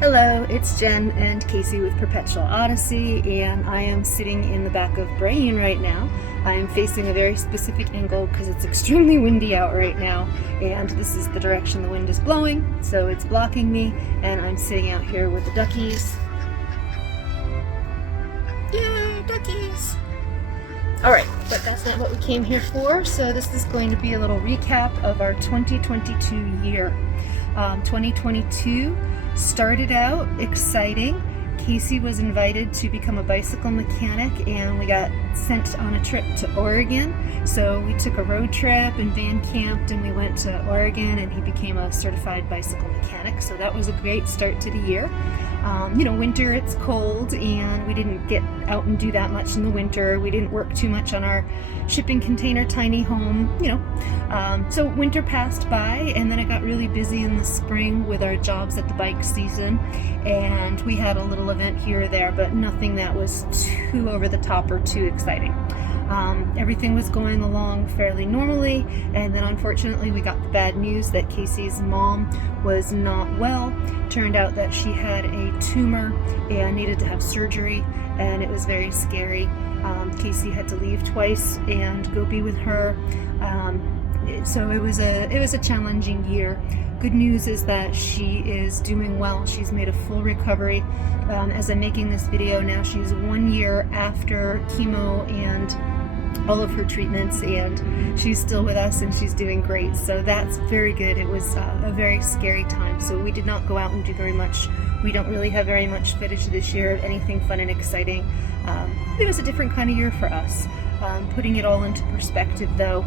Hello, it's Jen and Casey with Perpetual Odyssey, and I am sitting in the back of Brain right now. I am facing a very specific angle because it's extremely windy out right now, and this is the direction the wind is blowing, so it's blocking me, and I'm sitting out here with the duckies. Yay, duckies! Alright, but that's not what we came here for, so this is going to be a little recap of our 2022 year. 2022 started out exciting. Casey was invited to become a bicycle mechanic, and we got sent on a trip to Oregon. So we took a road trip and van camped, and we went to Oregon, and he became a certified bicycle mechanic. So that was a great start to the year. Winter, it's cold, and we didn't get out and do that much in the winter. We didn't work too much on our shipping container tiny home, so winter passed by, and then it got really busy in the spring with our jobs at the bike season, and we had a little event here or there, but nothing that was too over the top or too exciting. Everything was going along fairly normally, and then unfortunately we got the bad news that Casey's mom was not well. Turned out that she had a tumor and needed to have surgery, and it was very scary. Casey had to leave twice and go be with her. So it was a challenging year. Good news is that she is doing well. She's made a full recovery. As I'm making this video now, she's 1 year after chemo and all of her treatments, and she's still with us and she's doing great. So that's very good. It was a very scary time, so we did not go out and do very much. We don't really have very much footage this year of anything fun and exciting. It was a different kind of year for us. Putting it all into perspective though,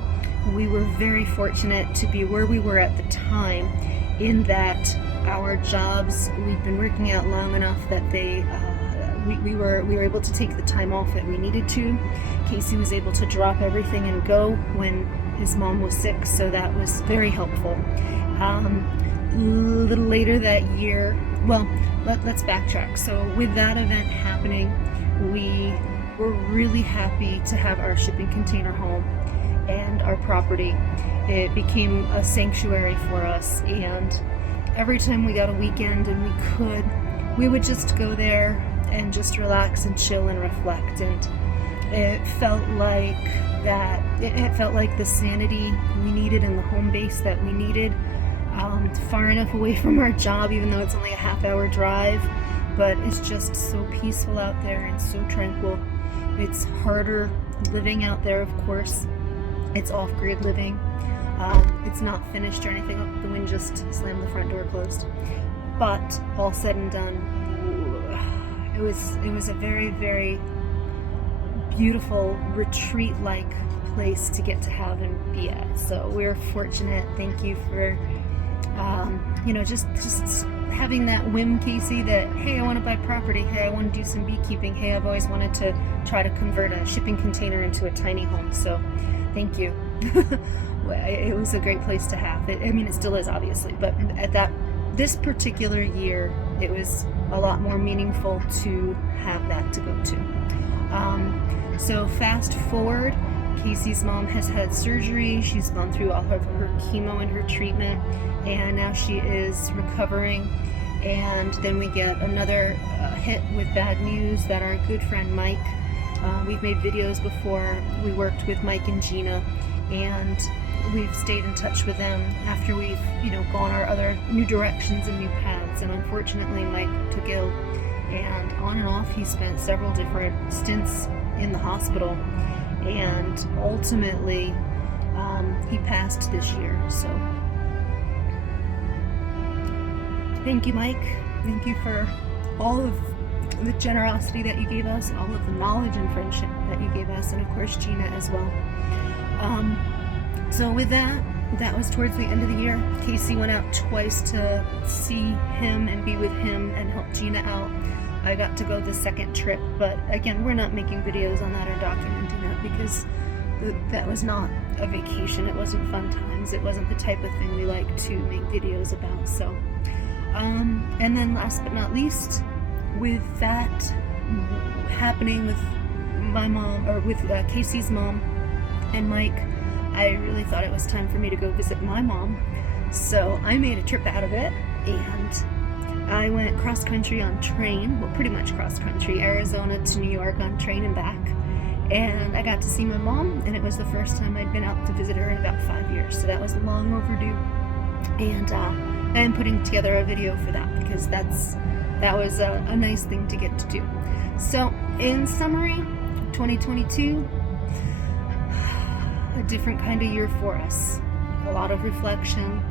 we were very fortunate to be where we were at the time, in that our jobs, we'd been working out long enough that we were able to take the time off that we needed to. Casey was able to drop everything and go when his mom was sick, so that was very helpful. A little later that year, well, let's backtrack. So with that event happening, we were really happy to have our shipping container home and our property. It became a sanctuary for us, and every time we got a weekend and we would just go there and just relax and chill and reflect, and it felt like the sanity we needed and the home base that we needed. Far enough away from our job, even though it's only a half-hour drive, but it's just so peaceful out there and so tranquil. It's harder living out there, of course. It's off-grid living. It's not finished or anything. Oh, the wind just slammed the front door closed. But all said and done, it was a very, very beautiful retreat-like place to get to have and be at. So we're fortunate. Thank you for just having that whim, Casey, that hey, I want to buy property, hey, I want to do some beekeeping, hey, I've always wanted to try to convert a shipping container into a tiny home. So thank you. It was a great place to have it. I mean, it still is, obviously, but at this particular year, it was a lot more meaningful to have that to go to. So fast forward, Casey's mom has had surgery. She's gone through all of her chemo and her treatment, and now she is recovering. And then we get another hit with bad news that our good friend Mike, we've made videos before. We worked with Mike and Gina, and we've stayed in touch with them after we've gone our other new directions and new paths. And unfortunately, Mike took ill, and on and off he spent several different stints in the hospital, and ultimately he passed this year. So thank you, Mike. Thank you for all of the generosity that you gave us, all of the knowledge and friendship that you gave us, and of course Gina as well. So with that, that was towards the end of the year. Casey went out twice to see him and be with him and help Gina out. I got to go the second trip, but again, we're not making videos on that or documenting that because that was not a vacation. It wasn't fun times. It wasn't the type of thing we like to make videos about. So, and then last but not least, with that happening with my mom, or with Casey's mom and Mike, I really thought it was time for me to go visit my mom. So I made a trip out of it, and I went cross country on train, well, pretty much cross country, Arizona to New York on train and back. And I got to see my mom, and it was the first time I'd been out to visit her in about 5 years. So that was long overdue. And I'm putting together a video for that because that was a nice thing to get to do. So in summary, 2022, a different kind of year for us. A lot of reflection,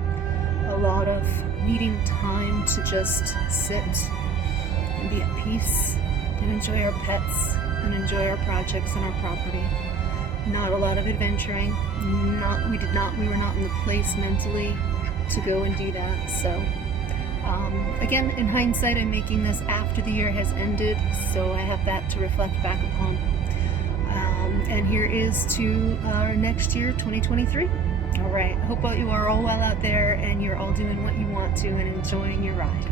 a lot of needing time to just sit and be at peace and enjoy our pets and enjoy our projects and our property. Not a lot of adventuring. We were not in the place mentally to go and do that. So again, in hindsight, I'm making this after the year has ended, so I have that to reflect back upon. And here is to our next year, 2023. All right, I hope you are all well out there and you're all doing what you want to and enjoying your ride.